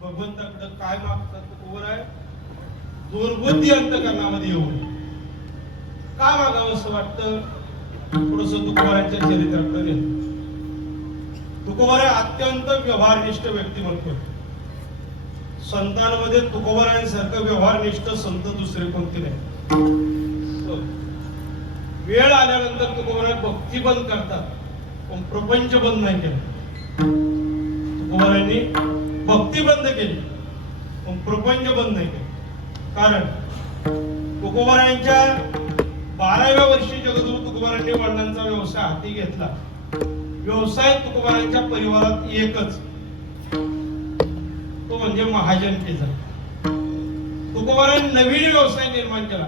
भगवंताकडे काय मागतात तुकोवर आहे दुर्बुद्धी अंतकरणामध्ये येऊन. काय मागावं असं वाटतं? थोडस तुकोबारांच्या चरित्राकडे तुकोबार अत्यंत व्यवहारनिष्ठ व्यक्तिमत्व. संतांमध्ये तुकोबरायांसारखं व्यवहारनिष्ठ संत दुसरे कोणते नाही? हो. वेळ आल्यानंतर तुकोबराय भक्ती बंद करतात पण प्रपंच बंद नाही केला. तुकोबारांनी भक्ती बंद केली पण प्रपंच बंद नाही केला. कारण तुकोबरायांच्या बाराव्या वर्षी जगद्गुरु तुकोबारांनी वडिलांचा व्यवसाय हाती घेतला. व्यवसाय तुकोबारांच्या परिवारात एकच. म्हणजे महाजनतेचा तुकोबारांनी नवीन व्यवसाय निर्माण केला.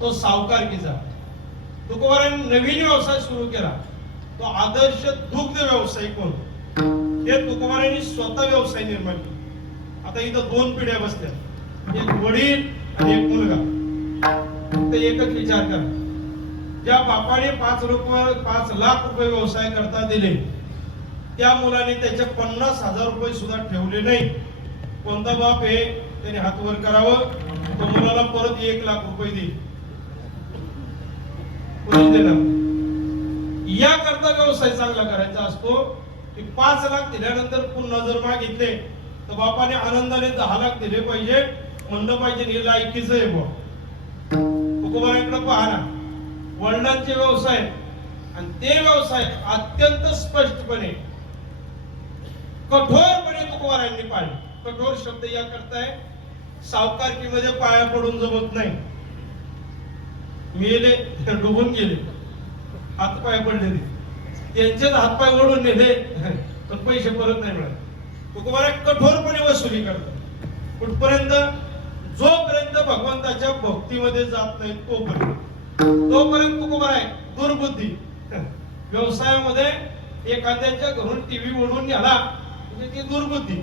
तो सावकारकीचा तुकोबारांनी नवीन व्यवसाय सुरू केला. तो आदर्श दुग्ध व्यावसायिक कोण? हे तुकोबारांनी स्वतः व्यवसाय निर्माण केला. आता इथं दोन पिढ्या बसल्या. एक वडील आणि एक मुलगा. ते एकच विचार करा. ज्या बापाने पाच रुपये पाच लाख रुपये व्यवसाय करता दिले त्या मुलाने त्याचे पन्नास हजार रुपये सुद्धा ठेवले नाही कोणता बाप आहे त्याने हात वर करावं तो मुलाला परत एक लाख रुपये देईल या करता व्यवसाय चांगला करायचा असतो की पाच लाख दिल्यानंतर पुन्हा जर मागितले तर बापाने आनंदाने दहा लाख दिले पाहिजे म्हणलं पाहिजे हे लायकीच आहे बुवा. तुकोबारांकडे पहा ना. वडिलांचे व्यवसाय आणि ते व्यवसाय अत्यंत स्पष्टपणे कठोरपणे तुकोबारांनी पाळले कठोर शब्द या करताय. सावकारकीमध्ये पाया पडून जमत नाही. मेले डुबून गेले. हातपाय पडले त्यांचेच हातपाय ओढून नेले. तर पैसे परत नाही मिळाले. तुकोबारा कठोरपणे वसुली करतात. कुठपर्यंत? जोपर्यंत भगवंताच्या भक्तीमध्ये जात नाही तोपर्यंत. तोपर्यंत तुकोबार आहे दुर्बुद्धी. व्यवसायामध्ये एखाद्याच्या घरून टीव्ही ओढून न्याला म्हणजे ती दुर्बुद्धी.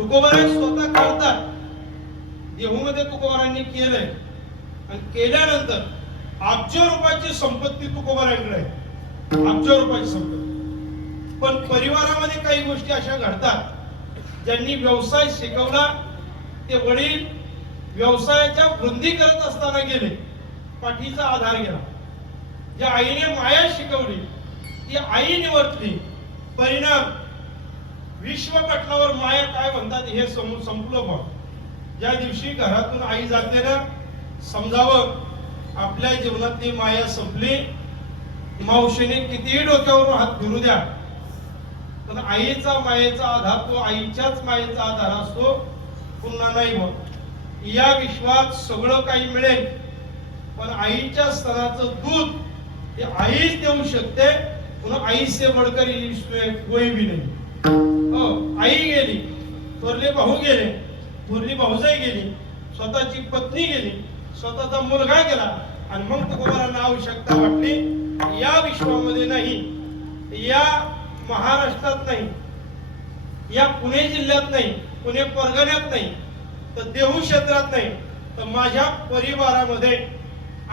तुकोबारा स्वतः करतात देहूमध्ये तुकोबारांनी केलंय. आणि केल्यानंतर अब्ज रुपयाची संपत्ती तुकोबारांकडे आहे. अब्ज रुपयाची संपत्ती. पण परिवारामध्ये काही गोष्टी अशा घडतात ज्यांनी व्यवसाय शिकवला ते वडील व्यवसायाच्या वृद्धी करत असताना गेले पाठीचा आधार घ्या. ज्या आईने माया शिकवली ती आई निवडली परिणाम विश्वपटलावर माया काय म्हणतात हे सम- संपलं बघ ज्या दिवशी घरातून आई जाते ना समजावं आपल्या जीवनातली माया संपली. मावशीने कितीही डोक्यावरून हात फिरू द्या. पण आईचा मायेचा आधार तो आईच्याच मायेचा आधार असतो पुन्हा नाही मग. या विश्वात सगळं काही मिळेल. पण आईच्या स्तनाचं दूध हे आईच देऊ शकते. पुन्हा आई से बडकर कोई भी नाही. हो आई गेली थोरली भाऊ गेले थोरली भाऊजाई गेली स्वतःची पत्नी गेली स्वतःचा मुलगा गेला आणि मग तुकोबारांना आवश्यकता वाटली या विश्वामध्ये नाही या महाराष्ट्रात नाही या पुणे जिल्ह्यात नाही पुणे परगण्यात नाही तर देहू क्षेत्रात नाही तर माझ्या परिवारामध्ये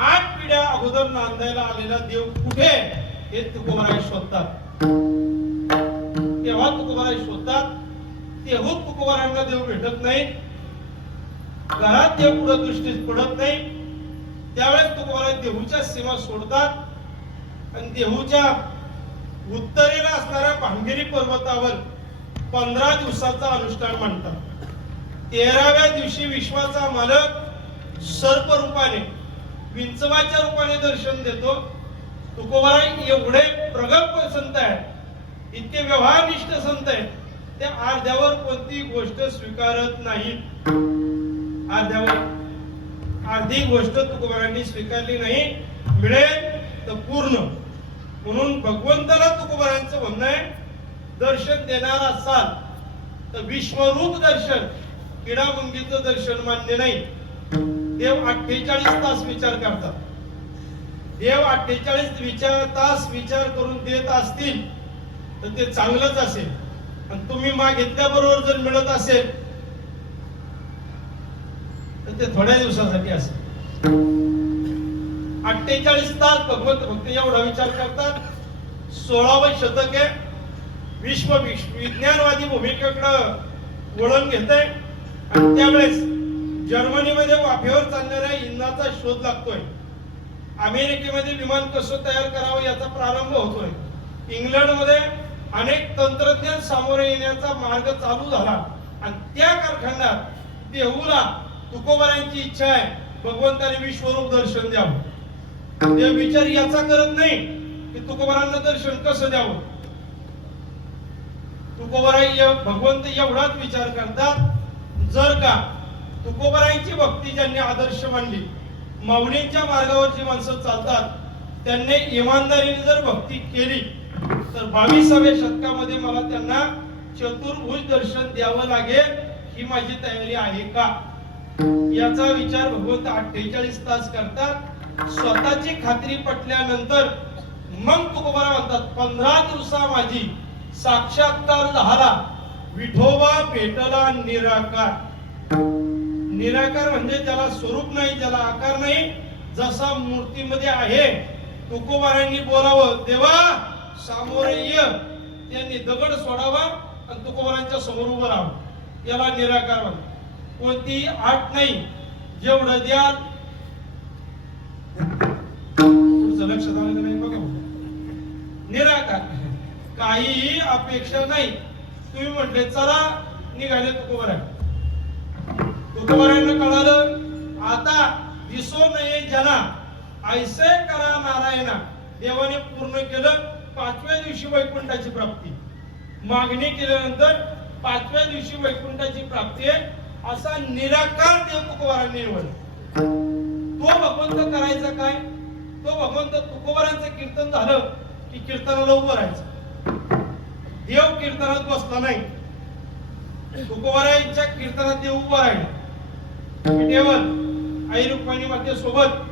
आठ पिढ्या अगोदर नांदायला आलेला देव कुठे आहे? हे तुकोबाराय शोधतात तेव्हा तुकोबाराय शोधतात. तेव्हा तुकोबारांना देव भेटत नाही. घरात देव पुढे दृष्टीस पडत नाही. त्यावेळेस तुकोबाराय देहूच्या सीमा सोडतात. आणि देहूच्या उत्तरेला असणाऱ्या भांगेरी पर्वतावर पंधरा दिवसाचा अनुष्ठान मांडतात. तेराव्या दिवशी विश्वाचा मालक सर्प रूपाने विंचवाच्या रूपाने दर्शन देतो. तुकोबाराय एवढे प्रगल्भ संत आहेत. इतके व्यवहारनिष्ठ संत आहेत ते अर्ध्यावर कोणती गोष्ट स्वीकारत नाहीत. अर्ध्यावर अर्धी गोष्ट तुकोबारांनी स्वीकारली नाही मिळेल तर पूर्ण. म्हणून भगवंताला तुकोबारांचं म्हणणं आहे दर्शन देणार असाल तर विश्वरूप दर्शन किडामुंगीचं दर्शन मान्य नाही. देव अठ्ठेचाळीस तास विचार करतात. देव अठ्ठेचाळीस विचार तास विचार करून देत असतील तर ते चांगलंच असेल. आणि तुम्ही मागितल्याबरोबर जर मिळत असेल तर ते थोड्या दिवसासाठी असेल. अठ्ठेचाळीस तास भगवंत भक्त एवढा विचार करतात. सोळावं शतक आहे. विश्व विश्व विज्ञानवादी भूमिकेकडं वळण घेत आहे आणि त्यावेळेस जर्मनीमध्ये वाफेवर चालणाऱ्या इंधनाचा शोध लागतोय. अमेरिकेमध्ये विमान कसं तयार करावं याचा प्रारंभ होतोय. इंग्लंडमध्ये अनेक तंत्रज्ञान सामोरे येण्याचा मार्ग चालू झाला. आणि त्या कारखान्यात देहूला तुकोबारांची इच्छा आहे. भगवंताने विश्वरूप दर्शन द्यावं. ते विचार याचा करत नाही की तुकोबारांना दर्शन कसं द्यावं? तुकोबाराई भगवंत एवढाच विचार करतात जर का तुकोबारायांची भक्ती ज्यांनी आदर्श मानली माऊलींच्या मार्गावर जी माणसं चालतात त्यांनी इमानदारीने जर भक्ती केली तर बावीसाव्या शतकामध्ये मला त्यांना चतुर्भुज दर्शन द्यावं लागेल ही माझी तयारी आहे का? याचा विचार भगवंत अठ्ठेचाळीस तास करतात. स्वतःची खात्री पटल्यानंतर मग तुकोबारा म्हणतात पंधरा दिवसा माझी साक्षात्कार झाला. विठोबा भेटला निराकार. निराकार म्हणजे ज्याला स्वरूप नाही ज्याला आकार नाही. जसा मूर्तीमध्ये आहे तुकोबारांनी बोलावं देवा सामोरे ये. त्यांनी दगड सोडावा आणि तुकोबारांच्या समोर उभं राहावं. याला निराकार कोणती आठ नाही. जेवढं द्या तुमचं लक्षात आलं नाही बघा. निराकार. काहीही अपेक्षा नाही. तुम्ही म्हटले चला निघाले तुकोबारा तुकोबारांना कळालं आता दिसो नये जना ऐसे करा नारायणा. देवाने पूर्ण केलं. पाचव्या दिवशी वैकुंठाची प्राप्ती. मागणी केल्यानंतर पाचव्या दिवशी वैकुंठाची प्राप्ती आहे. असा निराकार देव तुकोबारांनी निवडला. तो भगवंत करायचा काय? तो भगवंत तुकोबारांचं कीर्तन झालं की कीर्तनाला उभं राहायचं. देव कीर्तनात बसला नाही. तुकोबारांच्या कीर्तनात देव उभा राहिलं. टेबल आई रुक्मिणी माते सोबत